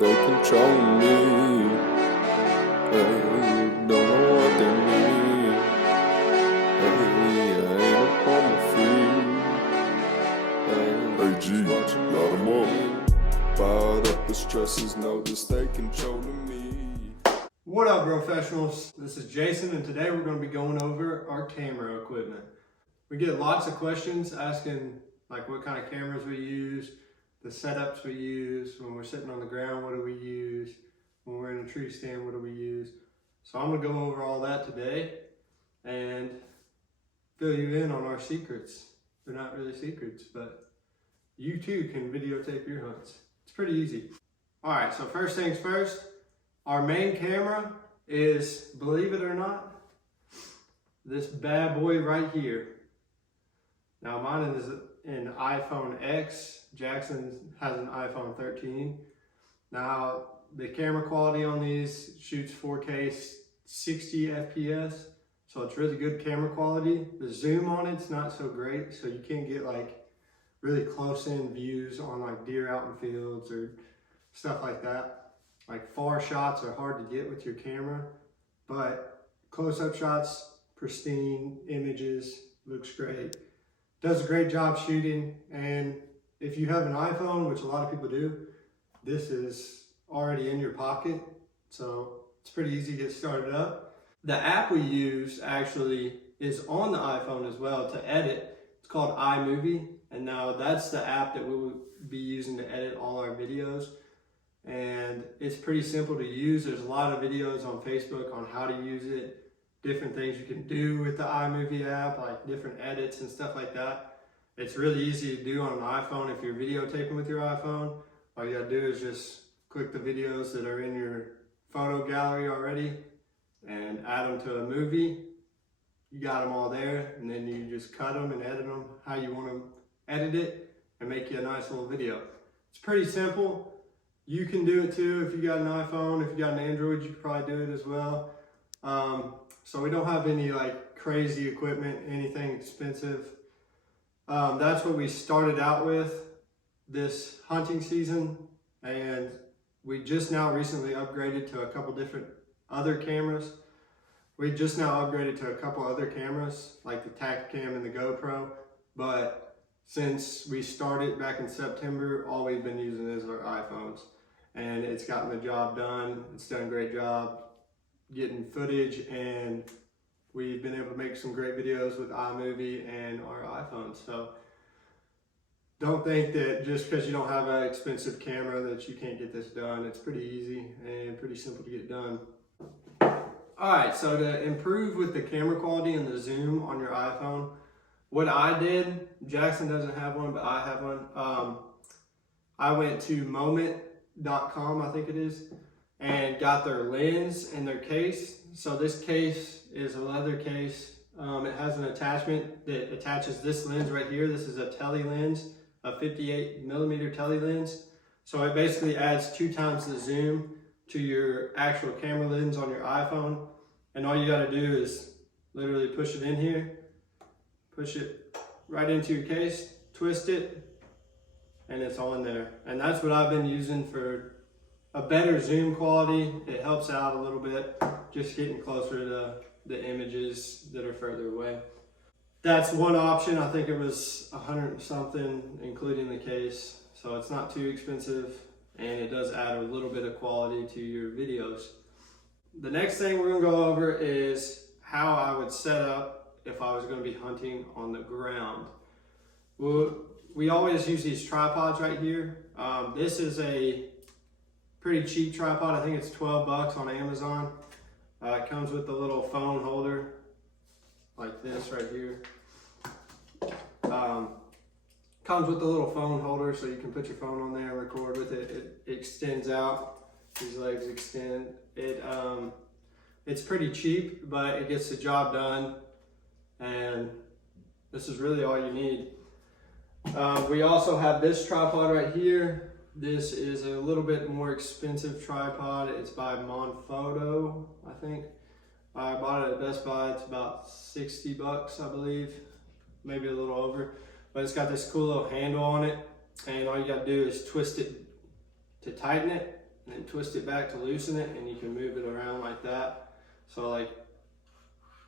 they controlling me. Hey, don't know what they mean. Hey, I ain't up on my feet. Hey G, light 'em up. Fired up the stresses, notice they controlling me. What up, Brofessionals? This is Jason, and today we're going to be going over our camera equipment. We get lots of questions asking like what kind of cameras we use, the setups we use, when we're sitting on the ground, what do we use, when we're in a tree stand, what do we use. So I'm going to go over all that today and fill you in on our secrets. They're not really secrets, but you too can videotape your hunts. It's pretty easy. All right, so first things first, our main camera is, believe it or not, this bad boy right here. Now mine is an iPhone X. Jackson has an iPhone 13. Now the camera quality on these shoots 4K 60 FPS. So it's really good camera quality. The zoom on it's not so great, so you can't get like really close in views on like deer out in fields or stuff like that. Like far shots are hard to get with your camera, but close-up shots, pristine images, looks great. Does a great job shooting, and if you have an iPhone, which a lot of people do, this is already in your pocket, so it's pretty easy to get started up. The app we use actually is on the iPhone as well to edit. It's called iMovie, and now that's the app that we will be using to edit all our videos. And it's pretty simple to use. There's a lot of videos on Facebook on how to use it, different things you can do with the iMovie app, like different edits and stuff like that. It's really easy to do on an iPhone. If you're videotaping with your iPhone, all you gotta do is just click the videos that are in your photo gallery already and add them to a movie. You got them all there, and then you just cut them and edit them how you want to edit it and make you a nice little video. It's pretty simple. You can do it too if you got an iPhone. If you got an Android, you could probably do it as well. So we don't have any like crazy equipment, anything expensive. That's what we started out with this hunting season, and we just now recently upgraded to a couple different other cameras. We just now upgraded to a couple other cameras like the Tacticam and the GoPro, but since we started back in September, all we've been using is our iPhones, and it's gotten the job done. It's done a great job getting footage, and we've been able to make some great videos with iMovie and our iPhones. So don't think that just because you don't have an expensive camera that you can't get this done. It's pretty easy and pretty simple to get done. All right, so to improve with the camera quality and the zoom on your iPhone, what I did, Jackson doesn't have one, but I have one. I went to moment.com, I think it is, and got their lens and their case. So this case is a leather case. It has an attachment that attaches this lens right here. This is a tele lens, a 58mm tele lens. So it basically adds 2 times the zoom to your actual camera lens on your iPhone. And all you gotta do is literally push it in here, push it right into your case, twist it, and it's on there. And that's what I've been using for a better zoom quality. It helps out a little bit, just getting closer to the images that are further away. That's one option. I think it was 100 and something, including the case. So it's not too expensive, and it does add a little bit of quality to your videos. The next thing we're gonna go over is how I would set up if I was gonna be hunting on the ground. Well, we always use these tripods right here. This is a pretty cheap tripod. I think it's 12 bucks on Amazon. It comes with a little phone holder like this right here. Comes with a little phone holder so you can put your phone on there and record with it. It extends out. These legs extend. It's pretty cheap, but it gets the job done, and this is really all you need. We also have this tripod right here. This is a little bit more expensive tripod. It's by Monfoto, I think. I bought it at Best Buy. It's about 60 bucks, I believe, maybe a little over. But it's got this cool little handle on it, and all you gotta do is twist it to tighten it, and then twist it back to loosen it, and you can move it around like that. So like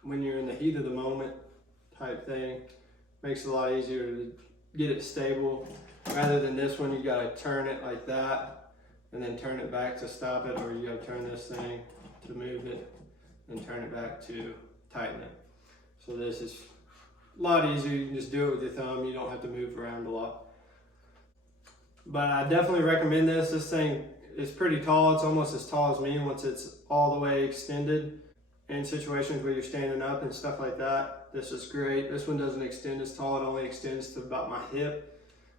when you're in the heat of the moment type thing, makes it a lot easier to get it stable. Rather than this one, you gotta turn it like that and then turn it back to stop it, or you gotta turn this thing to move it and turn it back to tighten it. So this is a lot easier. You can just do it with your thumb. You don't have to move around a lot. But I definitely recommend this. This thing is pretty tall. It's almost as tall as me once it's all the way extended. In situations where you're standing up and stuff like that, this is great. This one doesn't extend as tall. It only extends to about my hip.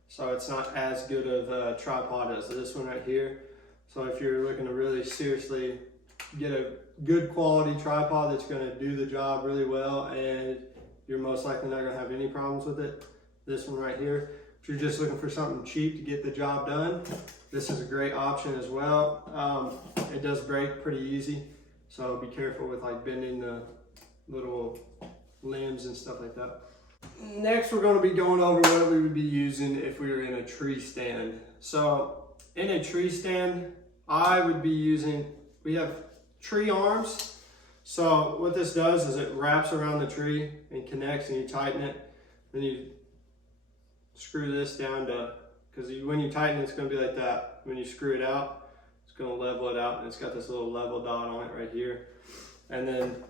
So it's not as good of a tripod as this one right here. So if you're looking to really seriously get a good quality tripod that's gonna do the job really well, and you're most likely not gonna have any problems with it, this one right here. If you're just looking for something cheap to get the job done, this is a great option as well. It does break pretty easy. So be careful with like bending the little limbs and stuff like that. Next, we're going to be going over what we would be using if we were in a tree stand. So in a tree stand, I would be using, we have tree arms. So what this does is it wraps around the tree and connects, and you tighten it. Then you screw this down to, because when you tighten it, it's going to be like that. When you screw it out, it's going to level it out, and it's got this little level dot on it right here. And then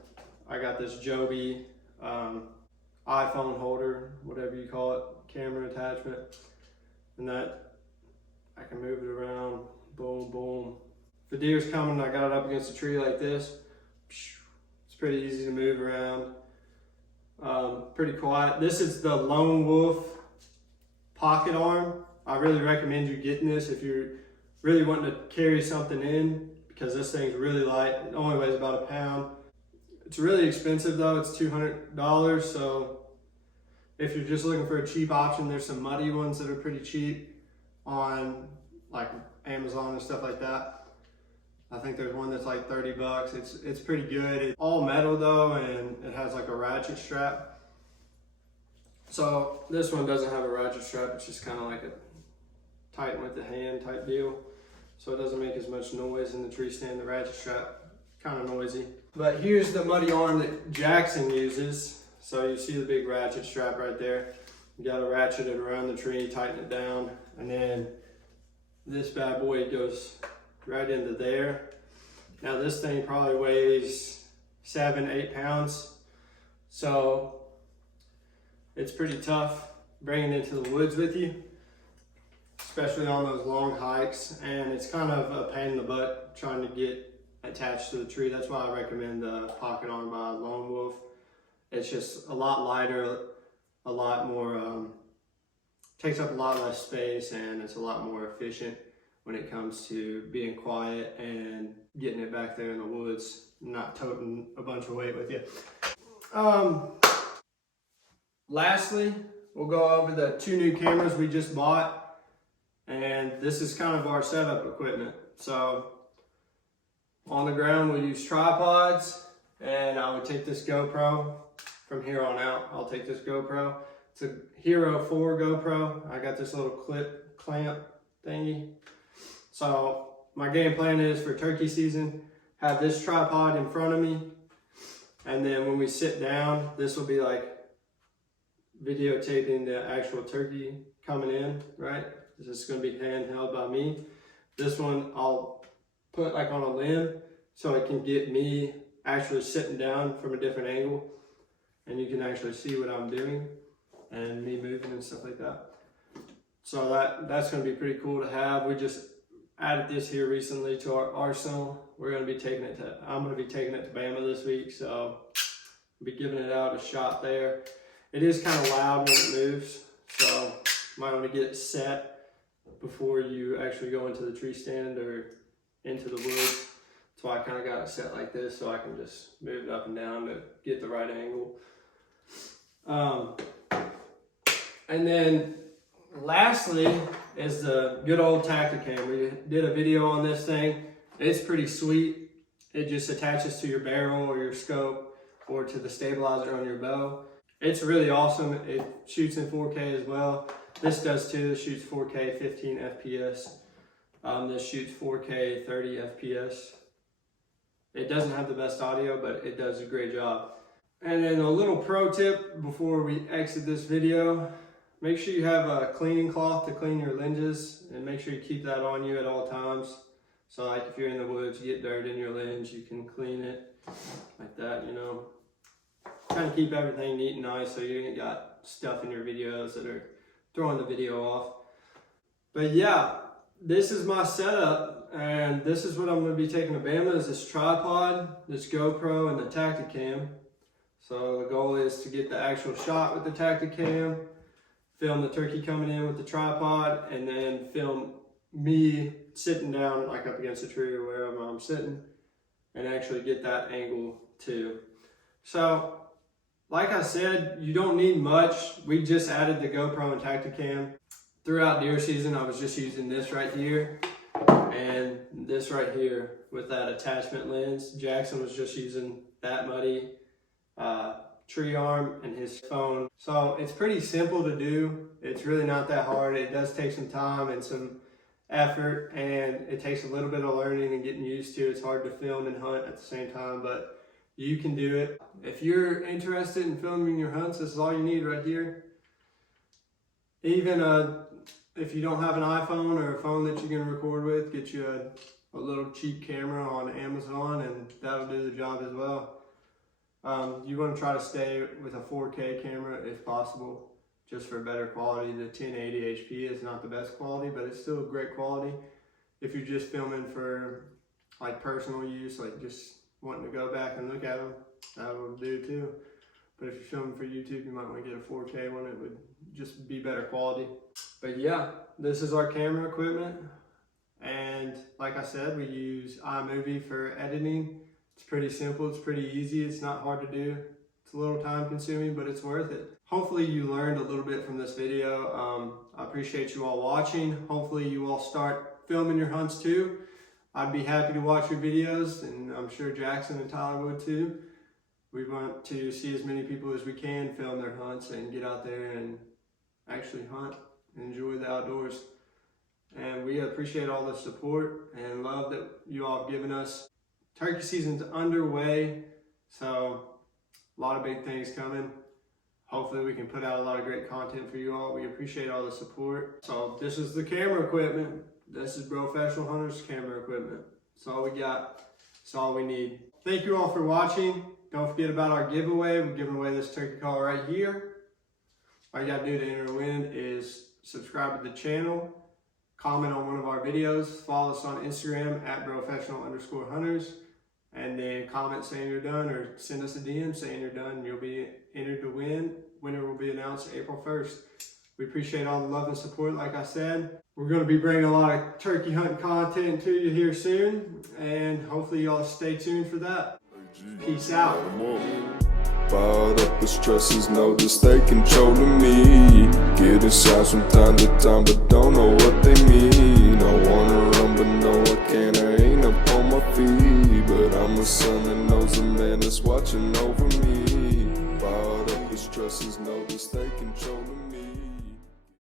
I got this Joby iPhone holder, whatever you call it, camera attachment, and that I can move it around, boom, boom. If the deer's coming, I got it up against a tree like this. It's pretty easy to move around, pretty quiet. This is the Lone Wolf pocket arm. I really recommend you getting this if you're really wanting to carry something in, because this thing's really light. It only weighs about a pound. It's really expensive though, it's $200. So if you're just looking for a cheap option, there's some muddy ones that are pretty cheap on like Amazon and stuff like that. I think there's one that's like 30 bucks. It's pretty good. It's all metal though, and it has like a ratchet strap. So this one doesn't have a ratchet strap. It's just kind of like a tighten with the hand type deal. So it doesn't make as much noise in the tree stand. The ratchet strap, kind of noisy. But here's the muddy arm that Jackson uses. So you see the big ratchet strap right there. You gotta ratchet it around the tree, tighten it down, and then this bad boy goes right into there. Now this thing probably weighs 7-8 pounds. So it's pretty tough bringing it into the woods with you, especially on those long hikes, and it's kind of a pain in the butt trying to get attached to the tree. That's why I recommend the pocket arm by Lone Wolf. It's just a lot lighter, a lot more, takes up a lot less space, and it's a lot more efficient when it comes to being quiet and getting it back there in the woods, not toting a bunch of weight with you. Lastly, we'll go over the 2 new cameras we just bought, and this is kind of our setup equipment. So on the ground we'll use tripods, and I would take this GoPro. From here on out, I'll take this GoPro. It's a Hero 4 GoPro. I got this little clip clamp thingy. So my game plan is for turkey season, have this tripod in front of me, and then when we sit down, this will be like videotaping the actual turkey coming in, right? This is going to be handheld by me. This one I'll put like on a limb so it can get me actually sitting down from a different angle, and you can actually see what I'm doing and me moving and stuff like that. So that's going to be pretty cool to have. We just added this here recently to our arsenal. I'm going to be taking it to Bama this week, so I'll be giving it out a shot there. It is kind of loud when it moves, so you might want to get it set before you actually go into the tree stand or into the woods. That's why I kind of got it set like this, so I can just move it up and down to get the right angle. And then lastly is the good old Tacticam. We did a video on this thing. It's pretty sweet. It just attaches to your barrel or your scope or to the stabilizer on your bow. It's really awesome. It shoots in 4K as well. This does too. It shoots 4K, 15 FPS. This shoots 4K 30 FPS. It doesn't have the best audio, but it does a great job. And then a little pro tip before we exit this video, make sure you have a cleaning cloth to clean your lenses, and make sure you keep that on you at all times. So like if you're in the woods, you get dirt in your lens, you can clean it like that, you know. Kind of keep everything neat and nice so you ain't got stuff in your videos that are throwing the video off. But yeah, this is my setup, and this is what I'm going to be taking to Bama, is this tripod, this GoPro, and the Tacticam. So the goal is to get the actual shot with the Tacticam, film the turkey coming in with the tripod, and then film me sitting down like up against a tree or wherever I'm sitting, and actually get that angle too. So like I said, you don't need much. We just added the GoPro and Tacticam. Throughout deer season, I was just using this right here and this right here with that attachment lens. Jackson was just using that muddy tree arm and his phone. So it's pretty simple to do. It's really not that hard. It does take some time and some effort, and it takes a little bit of learning and getting used to. It's hard to film and hunt at the same time, but you can do it. If you're interested in filming your hunts, this is all you need right here. Even if you don't have an iPhone or a phone that you can record with, get you a little cheap camera on Amazon, and that'll do the job as well. You want to try to stay with a 4K camera if possible, just for better quality. The 1080 HP is not the best quality, but it's still great quality. If you're just filming for like personal use, like just wanting to go back and look at them, that will do too. But if you're filming for YouTube, you might want to get a 4K one. It would just be better quality. But yeah, this is our camera equipment. And like I said, we use iMovie for editing. It's pretty simple, it's pretty easy, it's not hard to do. It's a little time consuming, but it's worth it. Hopefully you learned a little bit from this video. I appreciate you all watching. Hopefully you all start filming your hunts too. I'd be happy to watch your videos, and I'm sure Jackson and Tyler would too. We want to see as many people as we can film their hunts and get out there and actually hunt and enjoy the outdoors. And we appreciate all the support and love that you all have given us. Turkey season's underway, so a lot of big things coming. Hopefully we can put out a lot of great content for you all. We appreciate all the support. So this is the camera equipment. This is Brofessional Hunters camera equipment. That's all we got. That's all we need. Thank you all for watching. Don't forget about our giveaway. We're giving away this turkey call right here. All you gotta do to enter a win is subscribe to the channel, comment on one of our videos, follow us on Instagram at Brofessional_Hunters, and then comment saying you're done, or send us a DM saying you're done. You'll be entered to win. Winner will be announced April 1st. We appreciate all the love and support, like I said. We're going to be bringing a lot of turkey hunting content to you here soon, and hopefully y'all stay tuned for that. Peace out. Fired up the stresses, notice they controlling me. Getting signs from time to time, but don't know what they mean. I wanna run, but no I can't, I ain't up on my feet. But I'm a son that knows a man that's watching over me. Fired up the stresses, notice they controlling me.